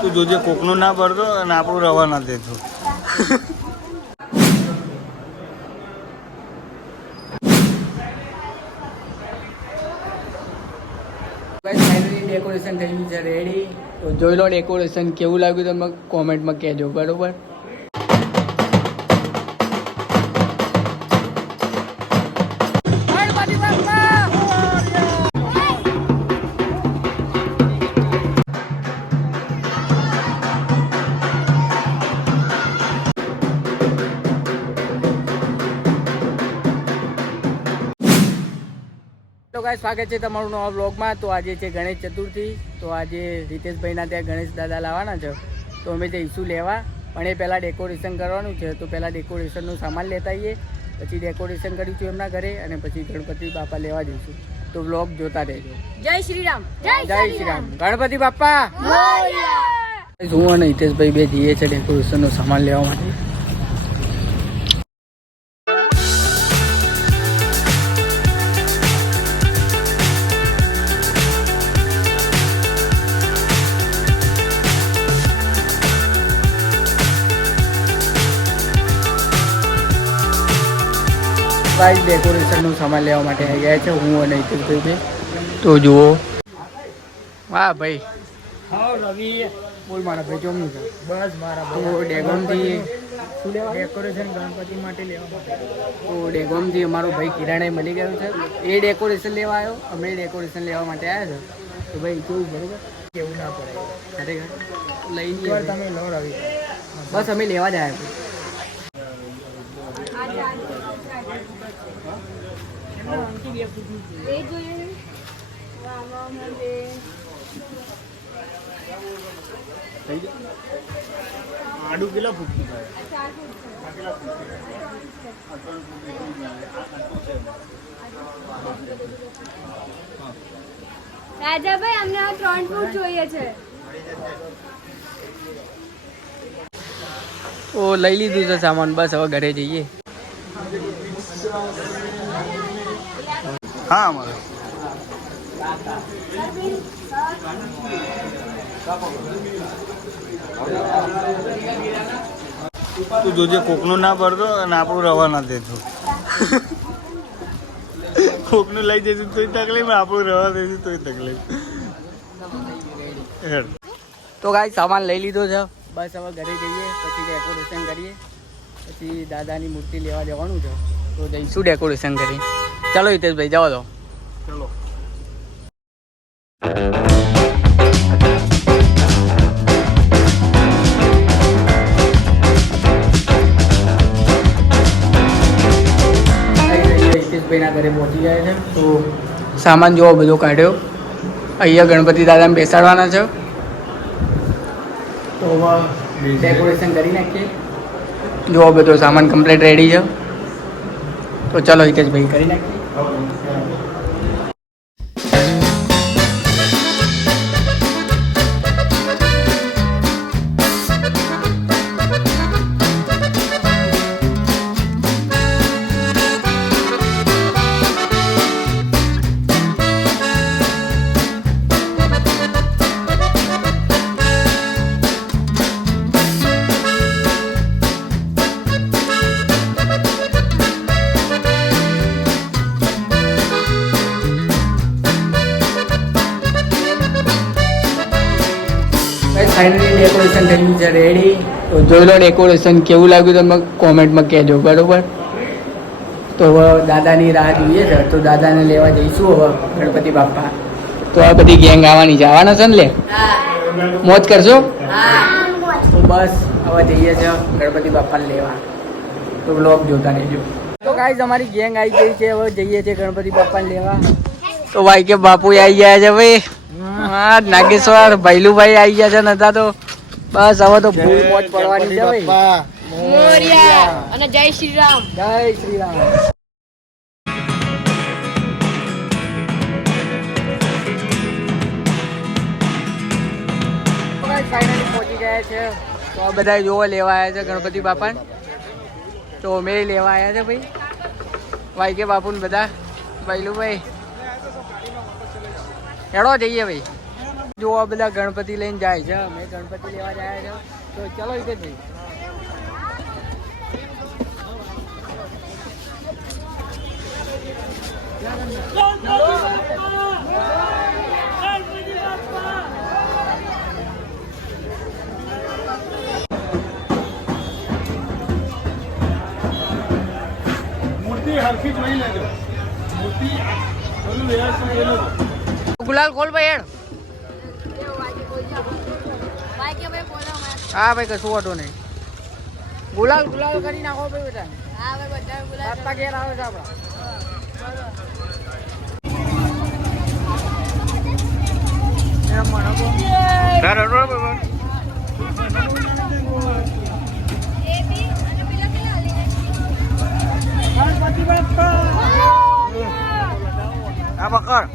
તું જોજે કોકનું ના ભરતો અને આપણું રવા ના દેતો. ફાઇનલી ડેકોરેશન થઈ ગયું છે રેડી. તો જોઈ લો ડેકોરેશન કેવું લાગ્યું તમે કોમેન્ટમાં કહેજો બરોબર. તો ગાઈસ સ્વાગત છે તમારું નવા વ્લોગમાં. તો આજે છે ગણેશ ચતુર્થી. તો આજે રીતેશભાઈના ત્યાં ગણેશ દાદા લાવવાના છે. તો અમે જઈશું લેવા, પણ એ પહેલાં ડેકોરેશન કરવાનું છે. તો પહેલાં ડેકોરેશનનું સામાન લેતા આવીએ, પછી ડેકોરેશન કરીશું એમના ઘરે, અને પછી ગણપતિ બાપા લેવા જઈશું. તો વ્લોગ જોતા રહેજો. જય શ્રી રામ. જય શ્રી રામ. ગણપતિ બાપા હું અને હિતેશભાઈ બે જઈએ છે ડેકોરેશનનો સામાન લેવા માટે. ગાઈસ ડેકોરેશનનું સામાન લેવા માટે આવી ગયા છે હું અને હિતેશભાઈ બે. તો જુઓ. વાહ ભાઈ. હા રવિ બોલ મારા ભાઈ કેમનું છે? બસ મારા તો ડેગોમથી શું લેવા? ડેકોરેશન ગણપતિ માટે લેવા. તો ડેગોમથી અમારો ભાઈ કિરાણે મળી ગયો છે. એ ડેકોરેશન લેવા આવ્યો, અમે ડેકોરેશન લેવા માટે આવ્યા છે. તો ભાઈ કેવું બરોબર? કેવું ના પડે ખરેખર લઈ લઈએ તમે લો રવિ. બસ અમે લેવા જ આવ્યા આડું કેટલા ફૂટનું થાય? રાજાભાઈ અમને આ 3 ફૂટ જોઈએ છે. તો લઈ લીધું છે સામાન, બસ હવે ઘરે જઈએ. હા અમારે તું જોજે કોકનું ના ભરતો અને આપણું રવા ના દેતો. કોકનું લઈ જઈશું તોય તકલીફ, આપણું રવા દઈશું તોય તકલીફ. તો ગાઈસ સામાન લઈ લીધો છે, બસ હવે ઘરે જઈએ, પછી ડેકોરેશન કરીએ, પછી દાદાની મૂર્તિ લેવા જવાનું છે. તો જઈશું ડેકોરેશન કરી. ચાલો હિતેશભાઈ જવા દો. ચલો. હિતેશભાઈના ઘરે પહોંચી ગયા છે. તો સામાન જોવો બધો કાઢ્યો. અહીંયા ગણપતિ દાદાને બેસાડવાના છે. તો ડેકોરેશન કરી નાખીએ. જોવો બધો સામાન કમ્પ્લીટ રેડી છે. તો ચાલો હિતેશભાઈ કરી નાખીએ. ફાઇનલી ડેકોરેશન થઈ ગયું છે રેડી. તો જોઈ લો ડેકોરેશન કેવું લાગ્યું તમે કોમેન્ટમાં કહેજો બરોબર. તો હવે દાદાની રાહ જોઈએ છે. તો દાદાને લેવા જઈશું હવે ગણપતિ બાપા. તો આ બધી ગેંગ આવવાની છે, આવવાના છે ને લે મોજ કરશો. તો બસ હવે જઈએ છે ગણપતિ બાપાને લેવા. તો બ્લોગ જોતા રહેજો. તો ગાઈસ અમારી ગેંગ આવી ગઈ છે, હવે જઈએ છીએ ગણપતિ બાપાને લેવા. તો ભાઈ કે બાપુ આવી ગયા છે ભાઈ. હા નાગેશ્વર ભૈલુભાઈ આવી ગયા છે નતા તો બસ હવે તો ફૂલ મોજ પડવાની છે ભાઈ. મોરિયા અને જય શ્રી રામ. જય શ્રી રામ. ફાઇનલી પહોંચી ગયા છે. તો આ બધા જોવા લેવા આવ્યા છે ગણપતિ બાપાને. તો અમે લેવા આવ્યા છે ભાઈ ભાઈ કે બાપુ ને બધા ભૈલુભાઈ. હેડો જઈએ ભાઈ. જોવા બધા ગણપતિ લઈને જાય છે, અમે ગણપતિ લેવા જાય છે, તો ચલો એક જ મૂર્તિ હરખી જોઈ લેજો. મૂર્તિ બધું વ્યવસ્થિત જોઈ લેજો. ગુલાલ ખોલ ભાઈ હેડ. હા ભાઈ કશું વાંધો નહીં. ગુલાલ કરી નાખો ભાઈ બધા. રાસ્તા ઘેર આવે છે આપણા. ગણપતિ બાપ્પા આ પકડ.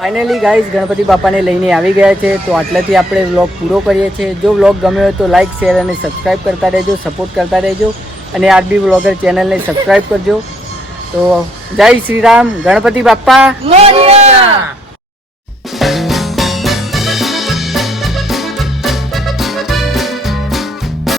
ફાઇનલી ગાઈઝ ગણપતિ બાપાને લઈને આવી ગયા છે, તો આટલાથી આપણે વ્લોગ પૂરો કરીએ છીએ. જો વ્લોગ ગમ્યો હોય તો લાઇક શેર અને સબસ્ક્રાઈબ કરતા રહેજો, સપોર્ટ કરતા રહેજો અને આરબી વ્લોગર ચેનલને સબસ્ક્રાઈબ કરજો. તો જય શ્રી રામ, ગણપતિ બાપ્પા મોરયા.